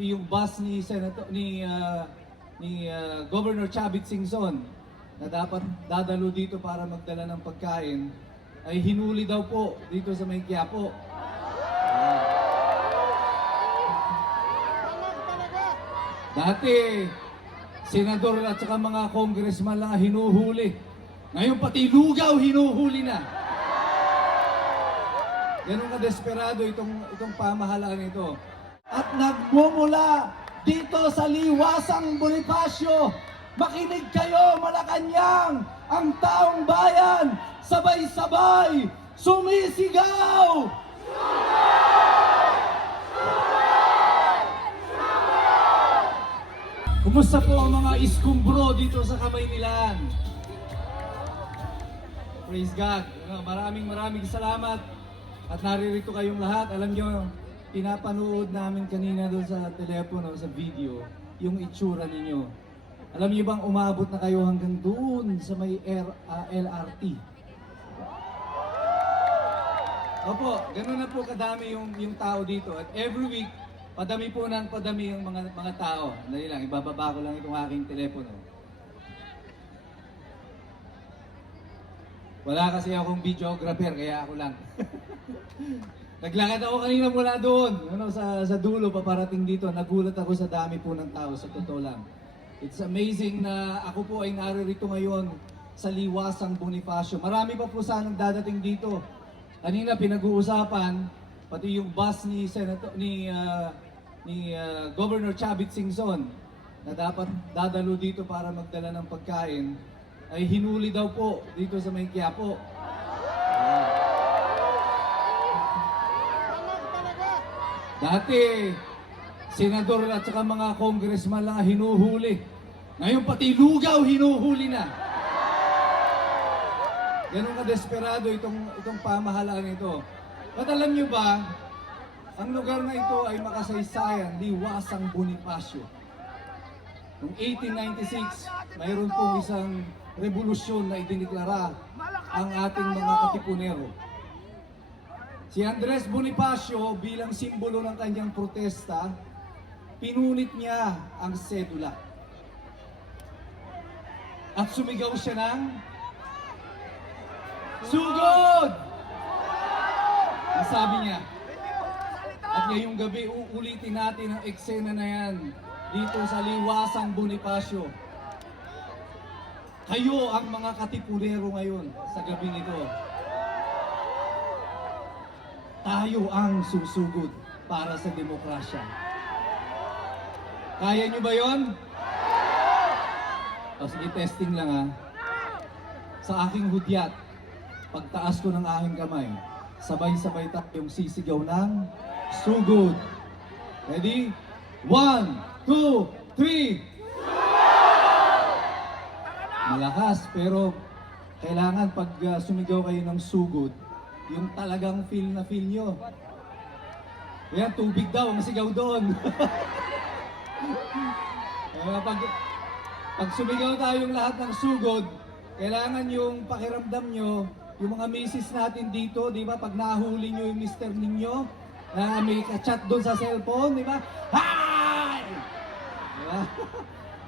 pati yung bus ni Governor Chavit Singson na dapat dadalo dito para magdala ng pagkain ay hinuli daw po dito sa may Quiapo. Dati, senador at saka mga congressman lang hinuhuli. Ngayon pati lugaw hinuhuli na. Ganun ka-desperado itong pamahalaan ito. At nagmumula dito sa Liwasang Bonifacio, makinig kayo Malacanang, ang taong bayan, sabay-sabay, sumisigaw! Kumusta po ang mga iskumbro dito sa Kamaynilan? Praise God. Maraming salamat at naririto kayong lahat. Alam nyo, pinapanood namin kanina doon sa telepono, sa video, yung itsura ninyo. Alam niyo bang umabot na kayo hanggang doon sa may LRT? Opo, gano'n na po kadami yung tao dito. At every week, padami po ng padami yung mga tao. Dali lang, ibababa ko lang itong aking telepono. Wala kasi akong videographer, kaya ako lang. Naglakad ako kanina mula doon, sa dulo, paparating dito. Nagulat ako sa dami po ng tao, sa totoo lang. It's amazing na ako po ay naririto ngayon sa Liwasang Bonifacio. Marami pa po sanang dadating dito. Kanina pinag-uusapan, pati yung bus ni Governor Chavit Singson na dapat dadalo dito para magdala ng pagkain ay hinuli daw po dito sa may Quiapo. Dati, senador at saka mga congressman lang hinuhuli. Ngayon pati lugaw hinuhuli na. Ganun ka-desperado itong pamahalaan ito. At alam nyo ba, ang lugar na ito ay makasaysayan, Liwasang Bonifacio. Noong 1896, mayroon pong isang revolusyon na idiniklara ang ating mga katipunero. Si Andres Bonifacio, bilang simbolo ng kanyang protesta, pinunit niya ang sedula. At sumigaw siya ng sugod! Ang sabi niya. At ngayong gabi, uulitin natin ang eksena na yan dito sa Liwasang Bonifacio. Kayo ang mga katipunero ngayon sa gabi nito. Tayo ang susugod para sa demokrasya. Kaya nyo ba yon? O sige, testing lang ha. Sa aking hudyat, pagtaas ko ng aking kamay, sabay-sabay tayong sisigaw ng sugod. Ready? 1, 2, 3! Malakas, pero kailangan pag sumigaw kayo ng sugod, yung talagang feel na feel nyo. Kaya tubig daw, masigaw doon. Pag sumigaw tayong lahat ng sugod, kailangan yung pakiramdam nyo, yung mga misis natin dito, di ba? Pag nahuli nyo yung mister ninyo, may ka-chat doon sa cellphone, di ba? Hi! Diba?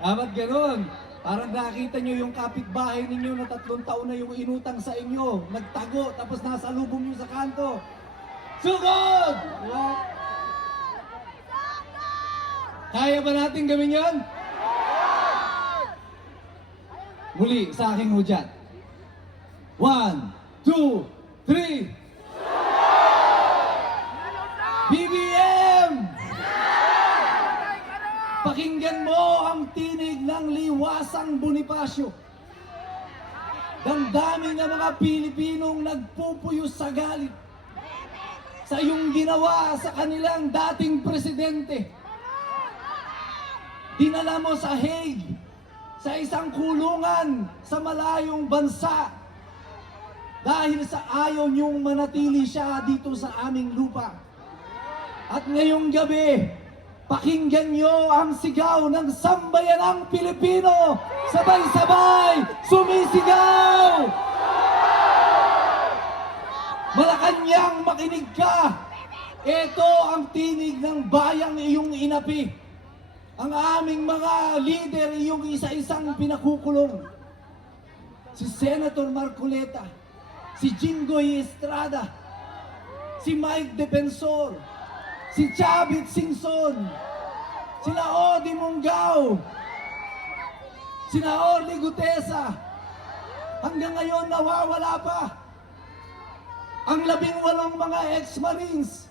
Dapat ganun. Parang nakita nyo yung kapitbahay ninyo na 3 taon na yung inutang sa inyo. Nagtago, tapos nasa lubong nyo sa kanto. Sugod! Diba? Kaya ba natin gawin yan? Muli, sa aking hudyat. 1, 2, 3! BBM! Pakinggan mo ang tinig ng Liwasang Bonifacio. Damdamin ng mga Pilipinong nagpupuyo sa galit sa iyong ginawa sa kanilang dating presidente. Dinala mo sa Hague, sa isang kulungan sa malayong bansa dahil sa ayaw niyong manatili siya dito sa aming lupa. At ngayong gabi, pakinggan niyo ang sigaw ng sambayanang Pilipino. Sabay-sabay, sumisigaw! Malacanang, makinig ka! Ito ang tinig ng bayang iyong inapi. Ang aming mga leader iyong isa-isang pinakukulong. Si Senator Marcoleta, si Jinggoy Estrada, si Mike Defensor, si Chavit Singson, sila Odi Munggaw, sina Orly Gutesa. Hanggang ngayon nawawala pa ang 18 mga ex-marines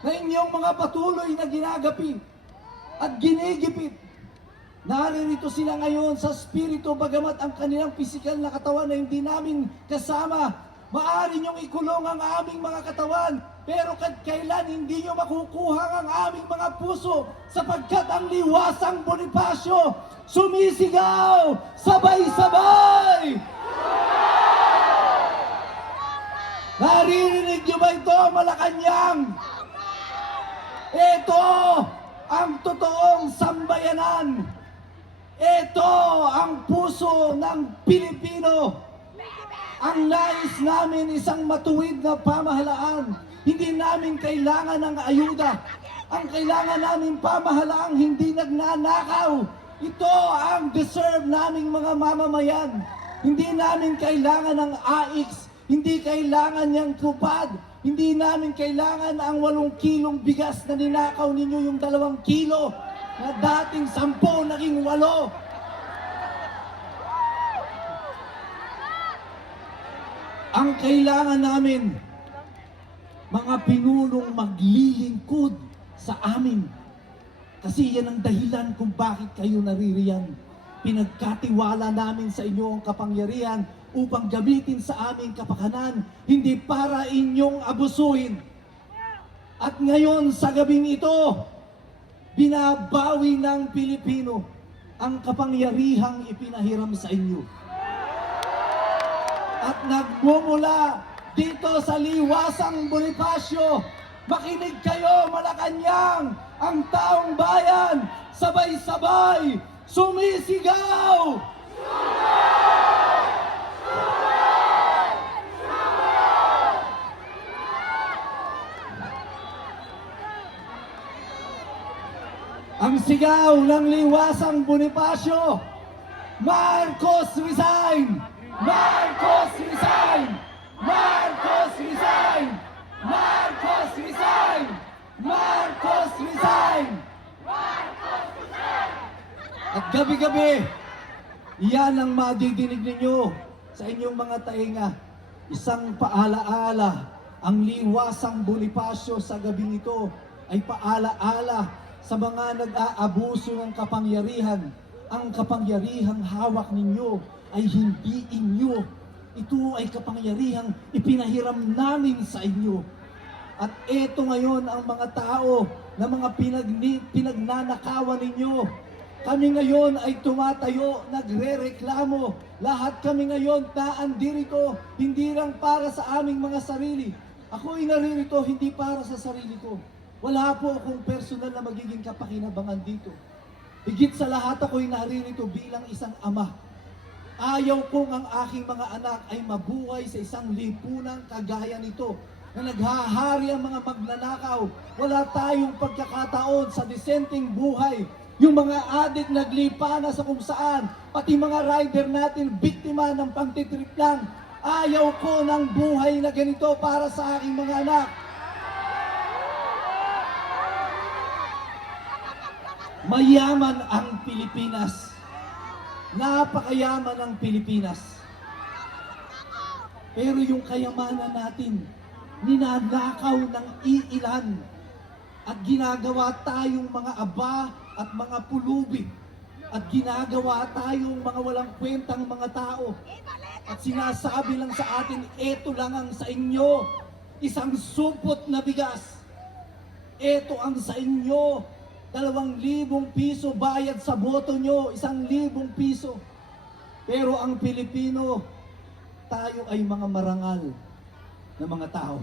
na inyong mga patuloy na ginagapi at ginigipit. Naririto sila ngayon sa spirito, bagamat ang kanilang pisikal na katawan na hindi namin kasama. Maaari niyong ikulong ang aming mga katawan, pero kailan hindi niyo makukuha ang aming mga puso, sapagkat ang liwasang Bonifacio sumisigaw sabay-sabay! Naririnig niyo ba ito, Malacanang? Ito ang totoong sambayanan. Ito ang puso ng Pilipino. Ang nais namin isang matuwid na pamahalaan. Hindi namin kailangan ng ayuda. Ang kailangan namin pamahalaang hindi nagnanakaw. Ito ang deserve naming mga mamamayan. Hindi namin kailangan ng AIX. Hindi kailangan niyang tupad. Hindi namin kailangan ang 8 kilong bigas na ninakaw ninyo, yung 2 kilo na dating 10 naging 8. Ang kailangan namin, mga pinunong maglilingkod sa amin. Kasi yan ang dahilan kung bakit kayo naririyan. Pinagkatiwala namin sa inyo ang kapangyarihan upang gamitin sa aming kapakanan, hindi para inyong abusuhin. At ngayon sa gabing ito, binabawi ng Pilipino ang kapangyarihang ipinahiram sa inyo. At nagmumula dito sa liwasang Bonifacio, makinig kayo, Malacanang, ang taong bayan, sabay-sabay, sumisigaw! Ang sigaw ng liwasang Bonifacio, Marcos resign! Marcos resign! Marcos resign! Marcos resign! Marcos resign! At gabi-gabi, iyan ang madidinig ninyo sa inyong mga tainga. Isang paalaala, ang liwasang Bonifacio sa gabing ito ay paalaala sa mga nag-aabuso ng kapangyarihan. Ang kapangyarihang hawak ninyo ay hindi inyo. Ito ay kapangyarihang ipinahiram namin sa inyo. At eto ngayon ang mga tao na mga pinagnanakawan ninyo. Kami ngayon ay tumatayo, nagre-reklamo. Lahat kami ngayon naandirito, hindi lang para sa aming mga sarili. Ako ay naririto hindi para sa sarili ko. Wala po akong personal na magiging kapakinabangan dito. Higit sa lahat ako'y naririto bilang isang ama. Ayaw kong ang aking mga anak ay mabuhay sa isang lipunang kagaya nito na naghahari ang mga magnanakaw. Wala tayong pagkakataon sa disenteng buhay. Yung mga adik naglipa na sa kung saan, pati mga rider natin biktima ng pagtitrip lang. Ayaw ko ng buhay na ganito para sa aking mga anak. Mayaman ang Pilipinas. Napakayaman ang Pilipinas. Pero yung kayamanan natin, ninanakaw ng iilan at ginagawa tayong mga aba at mga pulubi at ginagawa tayong mga walang kwentang mga tao at sinasabi lang sa atin, eto lang ang sa inyo, isang supot na bigas. Eto ang sa inyo, 2,000 piso bayad sa boto nyo, 1,000 piso. Pero ang Pilipino, tayo ay mga marangal na mga tao.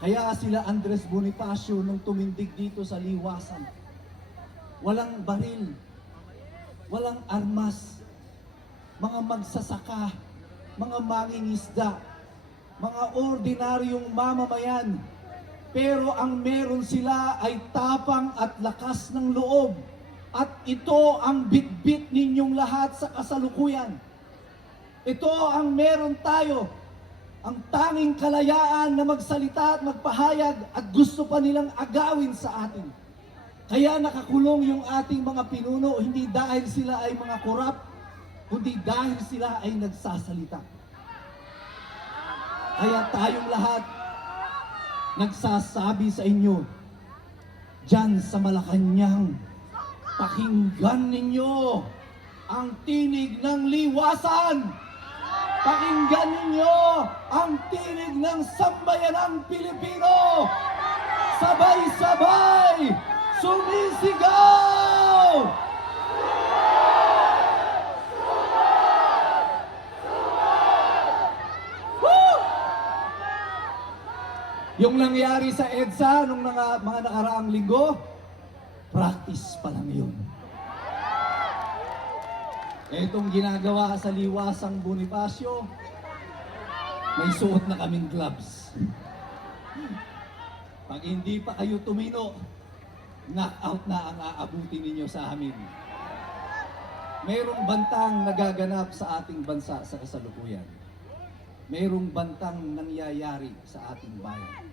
Kaya sila Andres Bonifacio nung tumindig dito sa liwasan, walang baril, walang armas, mga magsasaka, mga mangingisda, mga ordinaryong mamamayan, pero ang meron sila ay tapang at lakas ng loob. At ito ang bitbit ninyong lahat sa kasalukuyan. Ito ang meron tayo, ang tanging kalayaan na magsalita at magpahayag at gusto pa nilang agawin sa atin. Kaya nakakulong yung ating mga pinuno, hindi dahil sila ay mga korap, kundi dahil sila ay nagsasalita. Kaya tayong lahat nagsasabi sa inyo, dyan sa Malacanang, pakinggan ninyo ang tinig ng liwasan. Pakinggan ninyo ang tinig ng sambayanang Pilipino. Sabay-sabay sumisigaw! Woo! Yung nangyari sa EDSA nung mga nakaraang linggo, practice pa lang yun. Etong ginagawa sa Liwasang Bonifacio, may suot na kaming gloves. Pag hindi pa kayo tumino, knockout na ang aabutin ninyo sa amin. Mayroong bantang nagaganap sa ating bansa sa kasalukuyan. Mayroong bantang nangyayari sa ating bayan.